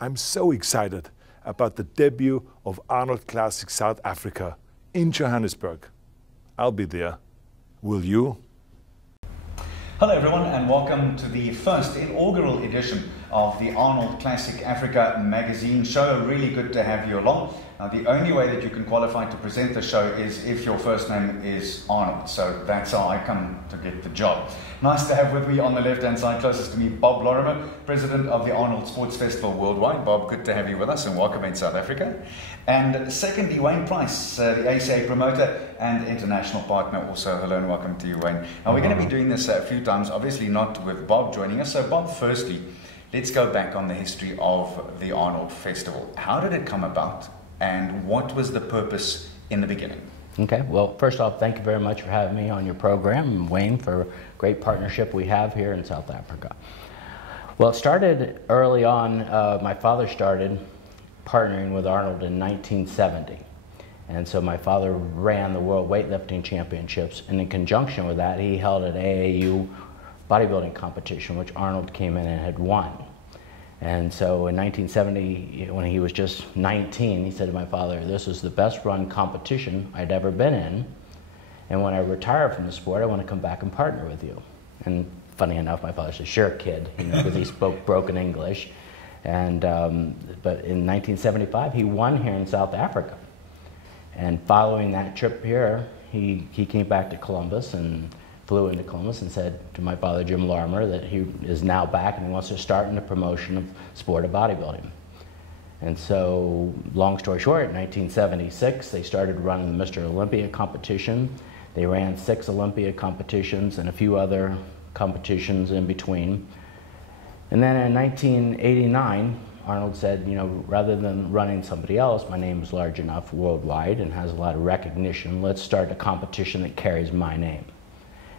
I'm so excited about the debut of Arnold Classic South Africa in Johannesburg. I'll be there. Will you? Hello everyone and welcome to the first inaugural edition of the Arnold Classic Africa magazine show. Really good to have you along. Now the only way that you can qualify to present the show is if your first name is Arnold. So that's how I come to get the job. Nice to have with me on the left hand side closest to me Bob Lorimer, President of the Arnold Sports Festival Worldwide. Bob, good to have you with us and welcome in South Africa. And secondly, Wayne Price, the ACA promoter and international partner. Also, hello and welcome to you, Wayne. Now we're going to be doing this a few times, obviously not with Bob joining us. So Bob, firstly, let's go back on the history of the Arnold Festival. How did it come about and what was the purpose in the beginning? Okay, well, first off, thank you very much for having me on your program, and Wayne, for a great partnership we have here in South Africa. Well, it started early on. My father started partnering with Arnold in 1970. And so my father ran the World Weightlifting Championships, and in conjunction with that, he held an AAU bodybuilding competition, which Arnold came in and had won. And so in 1970, when he was just 19, he said to my father, "This is the best run competition I'd ever been in, and when I retire from the sport, I want to come back and partner with you." And funny enough, my father said, "Sure, kid," because he spoke broken English. And but in 1975, he won here in South Africa. And following that trip here, he came back to Columbus and flew into Columbus and said to my father, Jim Lorimer, that he is now back and he wants to start in the promotion of sport of bodybuilding. And so, long story short, in 1976, they started running the Mr. Olympia competition. They ran 6 Olympia competitions and a few other competitions in between. And then in 1989, Arnold said, rather than running somebody else, my name is large enough worldwide and has a lot of recognition, let's start a competition that carries my name.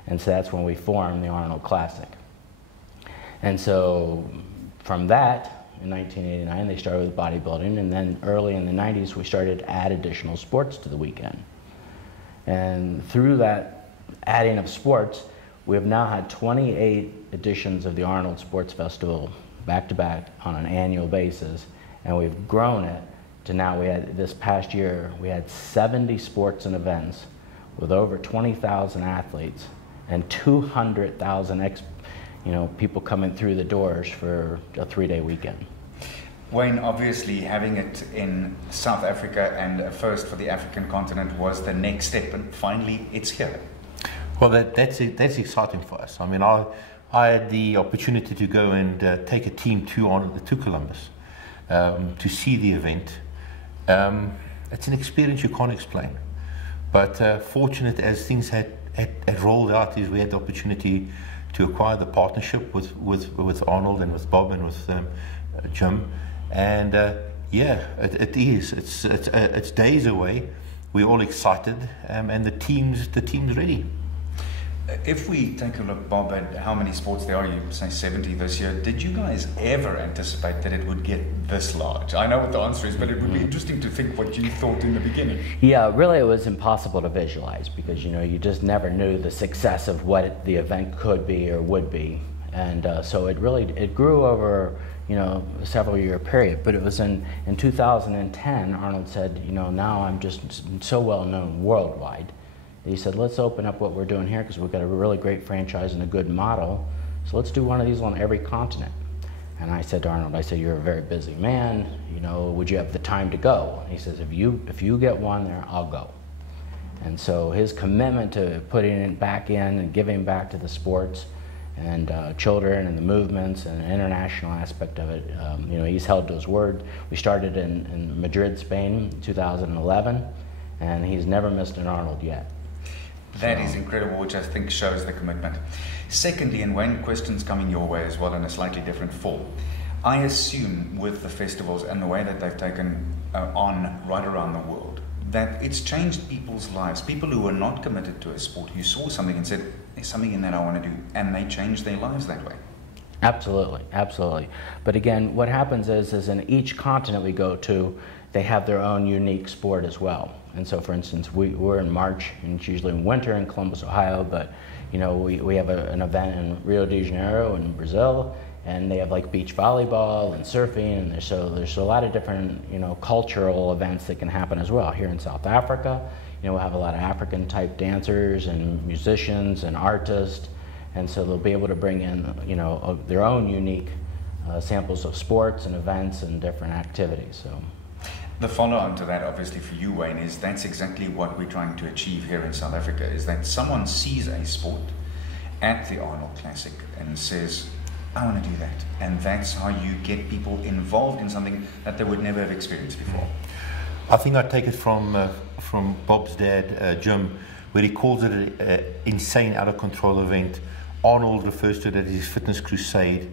And so that's when we formed the Arnold Classic. And so from that, in 1989, they started with bodybuilding, and then early in the 90s, we started to add additional sports to the weekend. And through that adding of sports, we have now had 28 editions of the Arnold Sports Festival back-to-back on an annual basis, and we've grown it to now, this past year, we had 70 sports and events with over 20,000 athletes and 200,000 people coming through the doors for a 3-day weekend. Wayne, obviously having it in South Africa and a first for the African continent was the next step, and finally it's here. Well, that's exciting for us. I mean, I had the opportunity to go and take a team to Columbus to see the event. It's an experience you can't explain, but fortunate as things had rolled out, is we had the opportunity to acquire the partnership with Arnold and with Bob and with Jim, and it's days away. We're all excited, and the team's ready. If we take a look, Bob, at how many sports there are, you say 70 this year, did you guys ever anticipate that it would get this large? I know what the answer is, but it would be interesting to think what you thought in the beginning. Yeah, really it was impossible to visualize because, you just never knew the success of what the event could be or would be. And so it grew over, a several year period. But it was in 2010, Arnold said, now I'm just so well known worldwide. He said, let's open up what we're doing here because we've got a really great franchise and a good model. So let's do one of these on every continent. And I said to Arnold, you're a very busy man. Would you have the time to go? And he says, if you get one there, I'll go. And so his commitment to putting it back in and giving back to the sports and children and the movements and the international aspect of it, he's held to his word. We started in Madrid, Spain in 2011, and he's never missed an Arnold yet. That is incredible, which I think shows the commitment. Secondly, and Wayne, questions coming your way as well in a slightly different form. I assume with the festivals and the way that they've taken on right around the world, that it's changed people's lives. People who were not committed to a sport, who saw something and said, there's something in that I want to do, and they changed their lives that way. Absolutely, absolutely. But again, what happens is in each continent we go to, they have their own unique sport as well. And so, for instance, we're in March, and it's usually in winter in Columbus, Ohio, but we have an event in Rio de Janeiro in Brazil, and they have like beach volleyball and surfing, and there's a lot of different, you know, cultural events that can happen as well. Here in South Africa, you know, we'll have a lot of African type dancers and musicians and artists, and so they'll be able to bring in, you know, their own unique samples of sports and events and different activities. So the follow-on to that, obviously, for you, Wayne, is that's exactly what we're trying to achieve here in South Africa, is that someone sees a sport at the Arnold Classic and says, I want to do that. And that's how you get people involved in something that they would never have experienced before. I think I take it from Bob's dad, Jim, where he calls it an insane, out-of-control event. Arnold refers to it as his fitness crusade.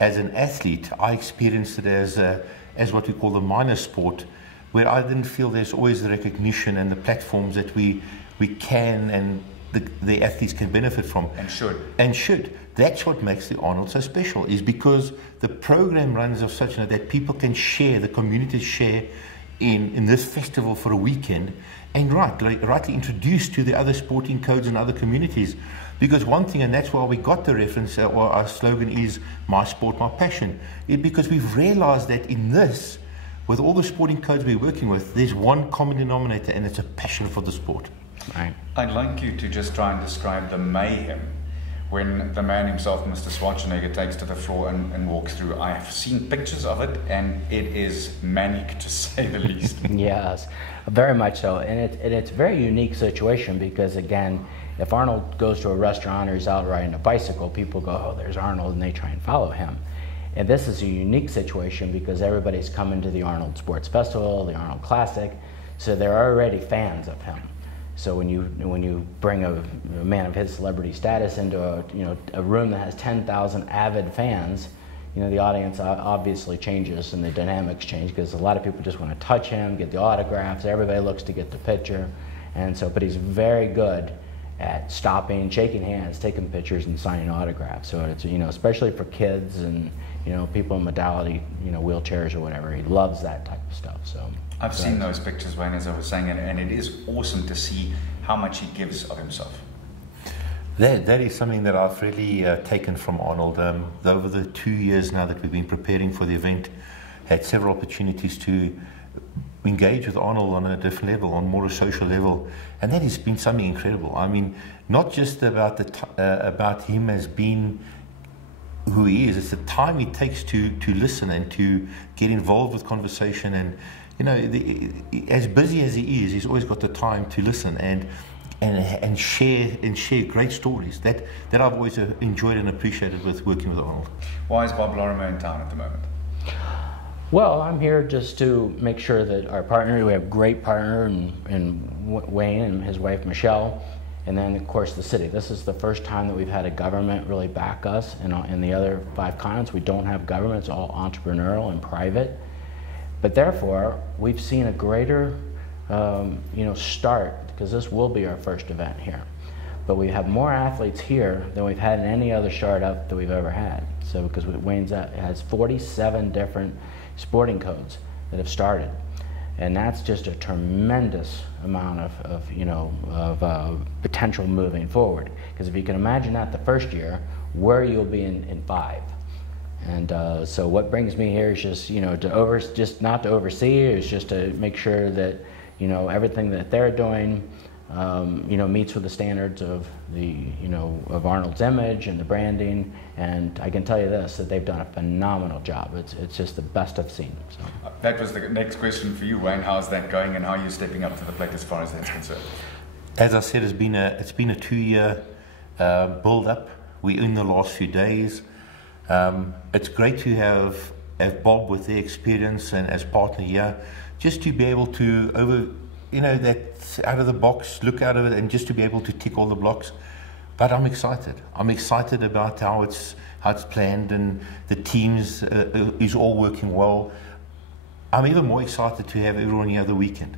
As an athlete, I experienced it as what we call the minor sport, where I didn't feel there's always the recognition and the platforms that we can and the athletes can benefit from. And should. That's what makes the Arnold so special, is because the program runs of such that people can share, the communities share in this festival for a weekend, and rightly introduced to the other sporting codes and other communities. Because one thing, and that's why we got the reference, or our slogan is "My Sport, My Passion," because we've realized that in this, with all the sporting codes we're working with, there's one common denominator, and it's a passion for the sport. right. I'd like you to just try and describe the mayhem when the man himself, Mr. Schwarzenegger, takes to the floor and walks through. I have seen pictures of it, and it is manic, to say the least. Yes, very much so. And it's a very unique situation because, again, if Arnold goes to a restaurant or he's out riding a bicycle, people go, oh, there's Arnold, and they try and follow him. And this is a unique situation because everybody's coming to the Arnold Sports Festival, the Arnold Classic, so they're already fans of him. So when you bring a man of his celebrity status into a room that has 10,000 avid fans, you know, the audience obviously changes and the dynamics change because a lot of people just want to touch him, get the autographs. Everybody looks to get the picture, and so. But he's very good at stopping, shaking hands, taking pictures, and signing autographs. So it's, you know, especially for kids and, you know, people in modality, you know, wheelchairs or whatever. He loves that type of stuff. So I've seen those pictures, Wayne, as I was saying, and it is awesome to see how much he gives of himself. That is something that I've really taken from Arnold. Over the 2 years now that we've been preparing for the event, had several opportunities to engage with Arnold on a different level, on more a social level, and that has been something incredible. I mean, not just about about him as being who he is, it's the time he takes to listen and to get involved with conversation. And you know, as busy as he is, he's always got the time to listen and share great stories that I've always enjoyed and appreciated with working with Arnold. Why is Bob Lorimer in town at the moment? Well, I'm here just to make sure that our partner, we have a great partner in Wayne and his wife Michelle, and then of course the city. This is the first time that we've had a government really back us. In the other 5 continents, we don't have government, it's all entrepreneurial and private. But therefore, we've seen a greater start, because this will be our first event here. But we have more athletes here than we've had in any other startup that we've ever had. So because Wayne's has 47 different sporting codes that have started, and that's just a tremendous amount of potential moving forward. Because if you can imagine that the first year, where you'll be in 5. And so what brings me here is just not to oversee, it's just to make sure that everything that they're doing meets with the standards of of Arnold's image and the branding. And I can tell you this, that they've done a phenomenal job. It's just the best I've seen. So. That was the next question for you, Wayne. How's that going, and how are you stepping up to the plate as far as that's concerned? As I said, it's been a 2-year build up. We're in the last few days. It's great to have Bob with their experience and as partner here, just to be able to that out of the box, look out of it, and just to be able to tick all the blocks. But I'm excited. I'm excited about how it's planned, and the teams is all working well. I'm even more excited to have everyone here the weekend.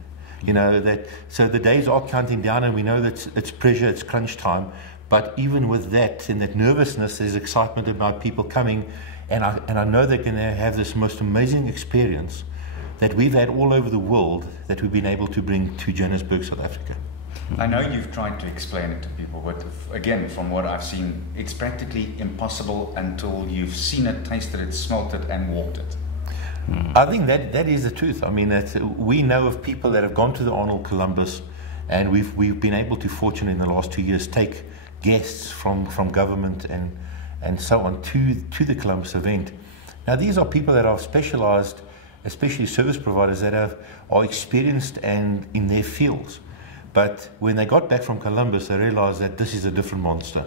So the days are counting down, and we know that it's pressure, it's crunch time. But even with that, and that nervousness, there's excitement about people coming, and I know they're going to have this most amazing experience that we've had all over the world that we've been able to bring to Johannesburg, South Africa. I know you've tried to explain it to people, but again, from what I've seen, it's practically impossible until you've seen it, tasted it, smelt it, and walked it. I think that is the truth. I mean, we know of people that have gone to the Arnold Columbus, and we've been able to, fortunately, in the last 2 years, take guests from government and so on to the Columbus event. Now, these are people that are specialized, especially service providers that are experienced and in their fields. But when they got back from Columbus, they realized that this is a different monster.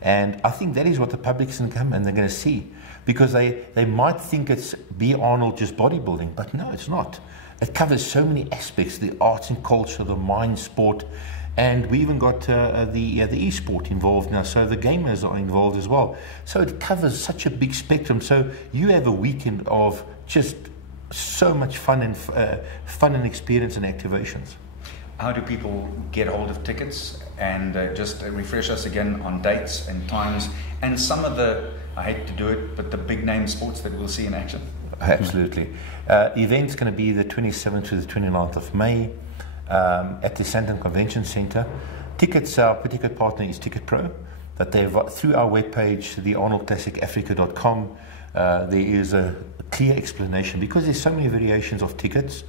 And I think that is what the public's going to come and they're going to see. Because they might think it's Be Arnold just bodybuilding, but no, it's not. It covers so many aspects, the arts and culture, the mind, sport, and we even got the e-sport involved now, so the gamers are involved as well. So it covers such a big spectrum. So you have a weekend of just so much fun and experience and activations. How do people get hold of tickets? And just refresh us again on dates and times and some of the, I hate to do it, but the big name sports that we'll see in action. Absolutely. Event's going to be the 27th to the 29th of May at the Sandton Convention Centre. Tickets, our ticket partner is Ticket Pro, that they've through our webpage, the arnoldclassicafrica.com, there is a clear explanation, because there's so many variations of tickets.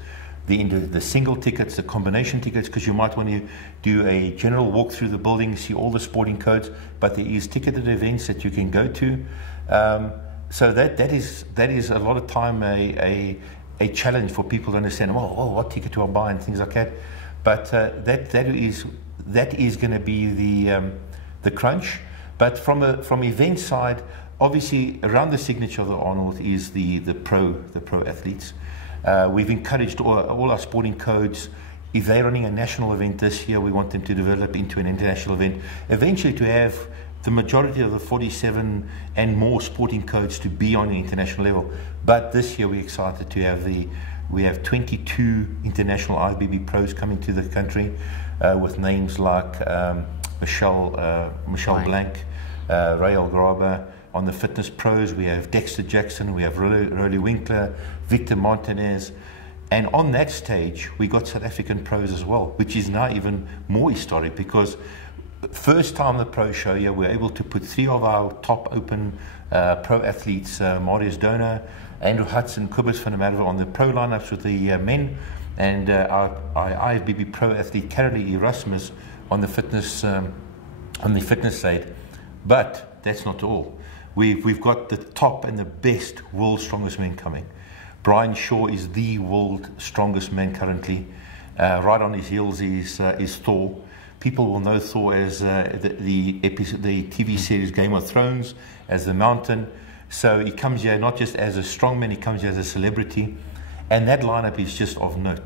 The single tickets, the combination tickets, because you might want to do a general walk through the building, see all the sporting codes, but there is ticketed events that you can go to. So that is a lot of time a challenge for people to understand. Well, what ticket do I buy and things like that. But that is going to be the crunch. But from event side, obviously around the signature of the Arnold is the pro athletes. We've encouraged all our sporting codes. If they're running a national event this year, we want them to develop into an international event. Eventually to have the majority of the 47 and more sporting codes to be on the international level. But this year we're excited to have we have 22 international IFBB pros coming to the country with names like Michelle Blank, Rael Graber. On the fitness pros, we have Dexter Jackson, we have Rolly Winkler, Victor Martinez. And on that stage, we got South African pros as well, which is now even more historic, because first time the pro show here, we're able to put 3 of our top open pro athletes, Marius Doner, Andrew Hudson, Kobus van der Merwe on the pro lineups with the men, and our IFBB pro athlete, Carolee Erasmus, on the fitness side. But that's not all. We've got the top and the best world's strongest men coming. Brian Shaw is the world's strongest man currently. Right on his heels is Thor. People will know Thor as the TV series Game of Thrones, as the Mountain. So he comes here not just as a strongman, he comes here as a celebrity. And that lineup is just of note.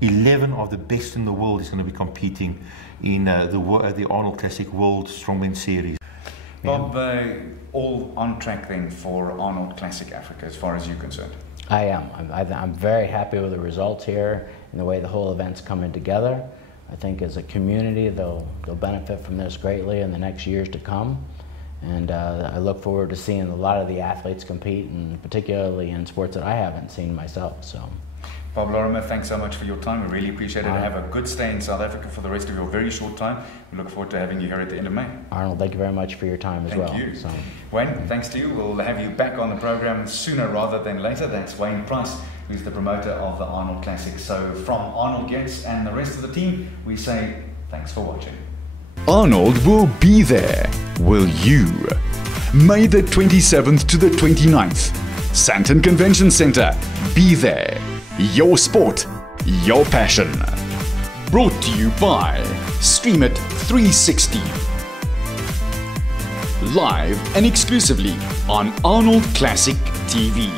11 of the best in the world is going to be competing in the Arnold Classic World Strongman Series. Bob, all on track then for Arnold Classic Africa as far as you're concerned? I am. I'm very happy with the results here and the way the whole event's coming together. I think as a community they'll benefit from this greatly in the next years to come. And I look forward to seeing a lot of the athletes compete, and particularly in sports that I haven't seen myself. So. Bob Lorimer, thanks so much for your time. We really appreciate it. Have a good stay in South Africa for the rest of your very short time. We look forward to having you here at the end of May. Arnold, thank you very much for your time as well. Thank you. So. Wayne, thanks to you. We'll have you back on the program sooner rather than later. That's Wayne Price, who's the promoter of the Arnold Classic. So from Arnold Getz and the rest of the team, we say thanks for watching. Arnold will be there. Will you? May the 27th to the 29th. Sandton Convention Centre. Be there. Your sport, your passion. Brought to you by Stream It 360. Live and exclusively on Arnold Classic TV.